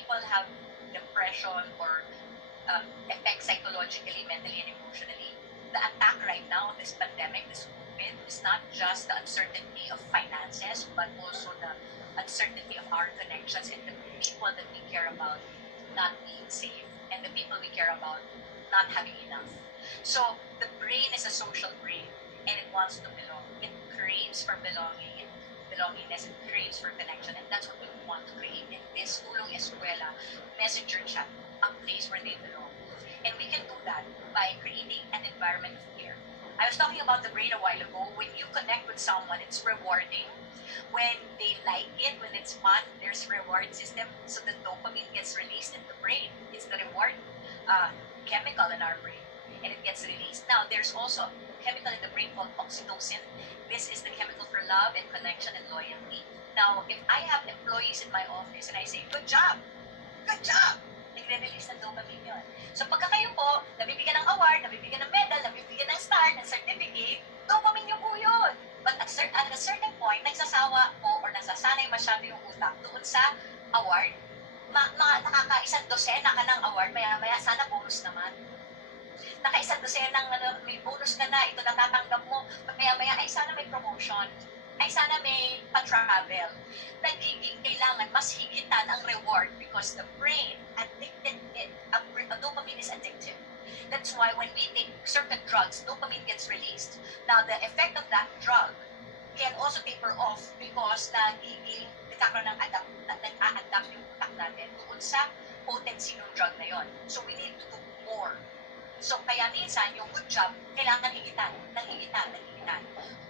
people have depression or effect psychologically, mentally, and emotionally, the attack right now of this pandemic, this COVID, is not just the uncertainty of finances, but also the uncertainty of our connections and the people that we care about not being safe, and the people we care about not having enough. So the brain is a social brain, and it wants to belong. It craves for belonging, and belongingness, it craves for connection, and that's what we want to create in this Tulong Eskwela messenger chat, a place where they belong. And we can do that by creating an environment of care. I was talking about the brain a while ago. When you connect with someone, it's rewarding. When they like it, when it's fun, there's a reward system, so the dopamine gets released in the brain. It's the reward chemical in our brain, and it gets released. Now, there's also a chemical in the brain called oxytocin. This is the chemical for love and connection and loyalty. Now, if I have employees in my office and I say, good job, nagre-release ng dopamine yun. So pagka kayo po, nabibigyan ng award, nabibigyan ng medal, nabibigyan ng star, ng certificate, dopamine nyo po yun. But at a certain point, nagsasawa po or nasasanay masyado yung utak doon sa award. Nakakaisang dosena ka ng award, maya-maya sana bonus naman. Nakaisang dosena ng may bonus ka na, ito natatanggap mo, maya-maya ay sana may promotion, ay sana may pa-travel. Nagiging kailangan mas higitan ang reward because the brain addicted it. Dopamine is addictive. That's why when we take certain drugs, dopamine gets released. Now, the effect of that drug can also taper off because nagkakaroon ng nag-a-adapt yung utak natin doon sa potency ng drug na yon. So we need to do more. So kaya minsan yung good job, kailangan higitan.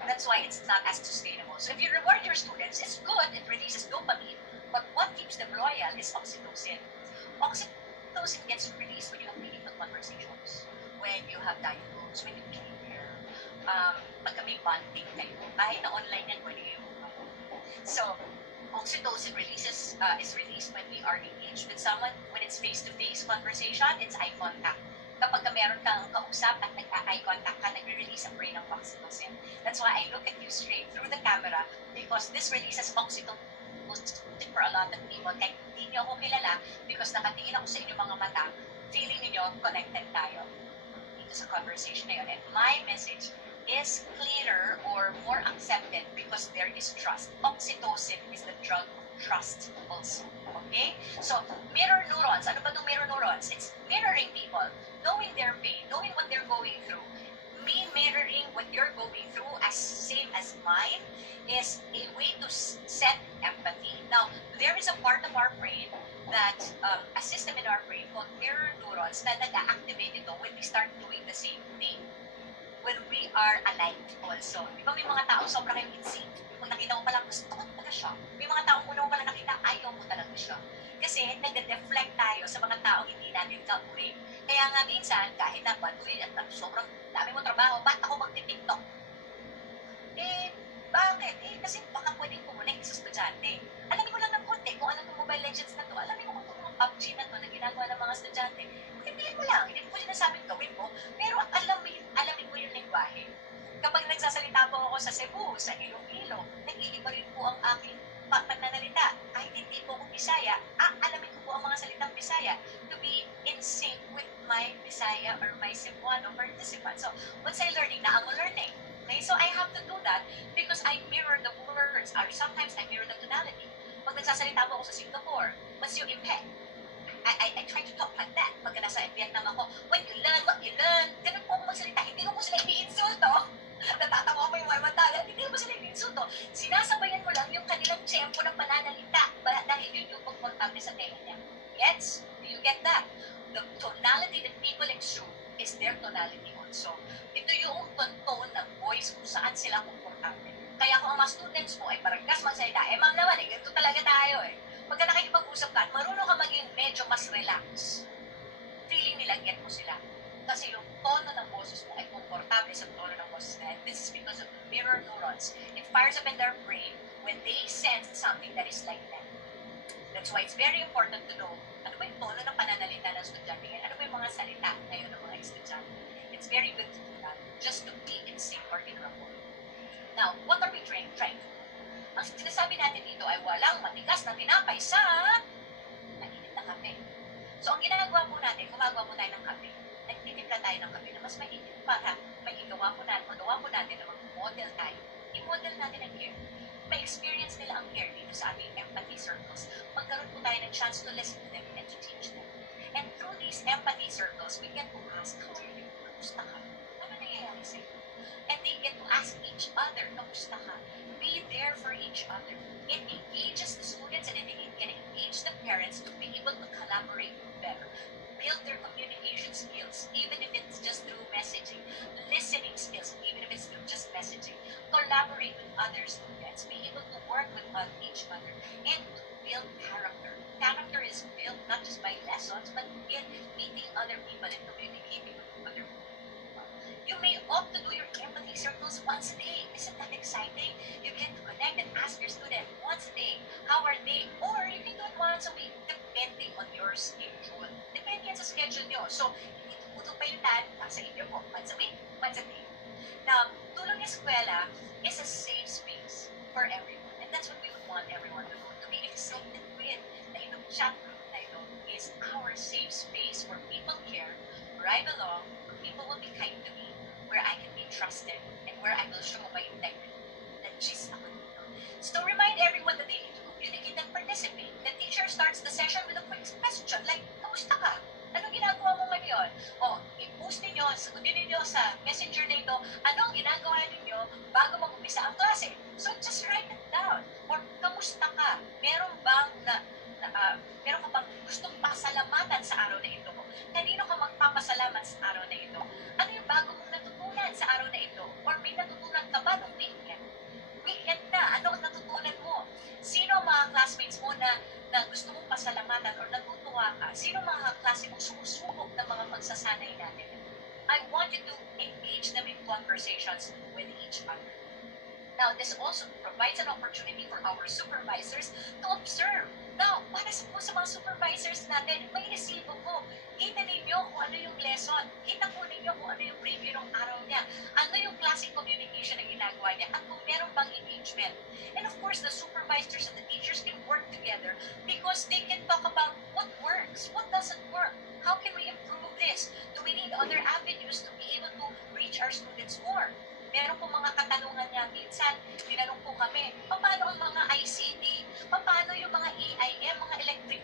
That's why it's not as sustainable. So if you reward your students, it's good, it releases dopamine, but what keeps them loyal is oxytocin. Oxytocin gets released when you have meaningful conversations, when you have dialogues, when you care. Pagka may bonding kayo, kahit na online yan, pwede kayo. So, oxytocin is released when we are engaged with someone. When it's face-to-face conversation, it's eye contact. Kapag meron kang kausap at nag-eye contact ka, nagre-release ang brain ng oxytocin. That's why I look at you straight through the camera because this releases oxytocin for a lot of people. Kahit hindi niyo ako kilala because nakatingin ako sa inyong mga mata, feeling niyo connected tayo dito sa conversation na yun. And my message is clearer or more accepted because there is trust. Oxytocin is the drug of trust also. Okay? So, mirror neurons. Ano ba itong mirror neurons? It's mirroring people, knowing their pain, knowing what they're going through. Me mirroring what you're going through as same as mine is a way to set empathy. Now, there is a part of our brain that, a system in our brain called mirror neurons na nag-activate ito when we start doing the same thing. When we are aligned also. Di ba may mga tao sobrang kayong instinct? Pag nakita mo palang gusto ko talaga siya. May mga tao muna mo palang nakita, ayaw mo talaga siya. Kasi nag-deflect tayo sa mga taong hindi natin kauri. Kaya nga minsan, kahit na baduy at sobrang dami mo trabaho, ba't ako magti-TikTok? Bakit? Kasi baka pwedeng kumunik sa estudyante. Alamin mo lang ng konti kung ano itong Mobile Legends na to. Alamin mo kung itong PUBG na to na ginagawa ng mga estudyante. Piliin mo lang. Hindi ko sinasabing gawin mo. Pero alamin mo yung lingwahe. Kapag nagsasalita po ako sa Cebu, sa Iloilo, nag-iiba rin po ang aking pananalita. Kahit hindi po ako Bisaya, alamin ko po ang mga salitang Bisaya to be in sync with my Bisaya or my Cebuano participant. So, what's I learning? Na ako learning. Okay, so I have to do that because I mirror the words or sometimes I mirror the tonality. Pag nagsasalita po ako sa Singapore, what's your impact? I try to talk like that. Pag nasa Vietnam ako, what you learn, ganun po ako magsalita. Hindi ko po sila iniinsulto. Natatawa ko yung mga hindi ko po sila iniinsulto. Sinasabayan mo lang yung kanilang tempo ng pananalita dahil yun yung pagportable sa tenga niya. Yes? Do you get that? The tonality that people exude is their tonality also. Ito yung tone ng voice kung saan sila komportable. Kaya kung ang mga students mo ay parangkas magsalita, ma'am naman ganito talaga tayo Pagka nakikipag-usap ka at marunong ka maging medyo mas relax, feeling nila get mo sila. Kasi yung tono ng boses mo ay komportable sa tono ng boses nila. This is because of the mirror neurons. It fires up in their brain when they sense something that is like that. That's why it's very important to know ano ba yung tono ng pananalita ng estudyante ngayon, ano ba yung mga salita ngayon ng mga estudyante. It's very good to do that, just to be in sync or in rapport. Now, what are we trying to do? Ang sinasabi natin dito ay walang matigas na tinapay sa mainit na So, ang ginagawa po natin, gumagawa po tayo ng kape. Nagtitimpla tayo ng kape na mas mainit para magawa po natin na mag-model tayo. I-model natin ang care. Ma-experience nila ang care dito sa ating empathy circles. Magkaroon po tayo ng chance to listen to them and to teach them. And through these empathy circles, we get to ask, how are you? Kamusta ka? Ano nangyayari sa'yo? And they get to ask each other, kamusta ka? Be there for each other. It engages the students and it can engage the parents to be able to collaborate better. Build their communication skills, even if it's just through messaging. Listening skills, even if it's through just messaging. Collaborate with other students. Be able to work with each other. And to build character. Character is built not just by lessons, but in meeting other people and communicating with other people. You may opt to do your empathy circles once a day. Isn't that exciting? You get to connect and ask your student once a day, how are they? Or you can do it once a week, depending on your schedule. Depending sa schedule nyo. So, hindi tutupag pa yung time sa inyo po. Once a week, once a day. Now, tulong eskwela is a safe space for everyone. And that's what we would want everyone to do. To be excited with. Na itong chat group na ito is our safe space where people care, where I belong, where people will be kind to me, where I can be trusted, and where I will show my integrity. That gist ako dito. So remind everyone that they need to communicate and participate. The teacher starts the session with a quick question like, kamusta ka? Anong ginagawa mo ngayon? O, i-post ninyo, sagutin ninyo sa messenger na ito, anong ginagawa ninyo bago mag-umpisa ang klase? So just write it down. Or, kamusta ka? Meron ka bang gustong pasalamatan sa araw na ito? Kanino ka magpapasalamat sa araw na ito? Ano yung bago mong natutunan sa araw na ito? Or may natutunan ka ba nung weekend? Weekend na, ano ang natutunan mo? Sino ang mga classmates mo na gusto mong pasalamatan or natutuwa ka? Sino ang mga klase mong sumusubok ng mga pagsasanay natin? I want you to engage them in conversations with each other. Now, this also provides an opportunity for our supervisors to observe. Now, para po sa mga supervisors natin, may resibo po. Kita ninyo kung ano yung lesson. Kita po ninyo kung ano yung preview ng araw niya. Ano yung classic communication na ginagawa niya at kung meron bang engagement. And of course, the supervisors and the teachers can work together because they can talk about what works, what doesn't work. How can we improve this? Do we need other avenues to be able to reach our students more? Meron po mga katanungan niya. Minsan, tinanong po kami, paano ang mga ICT? Paano yung mga EIM, mga electric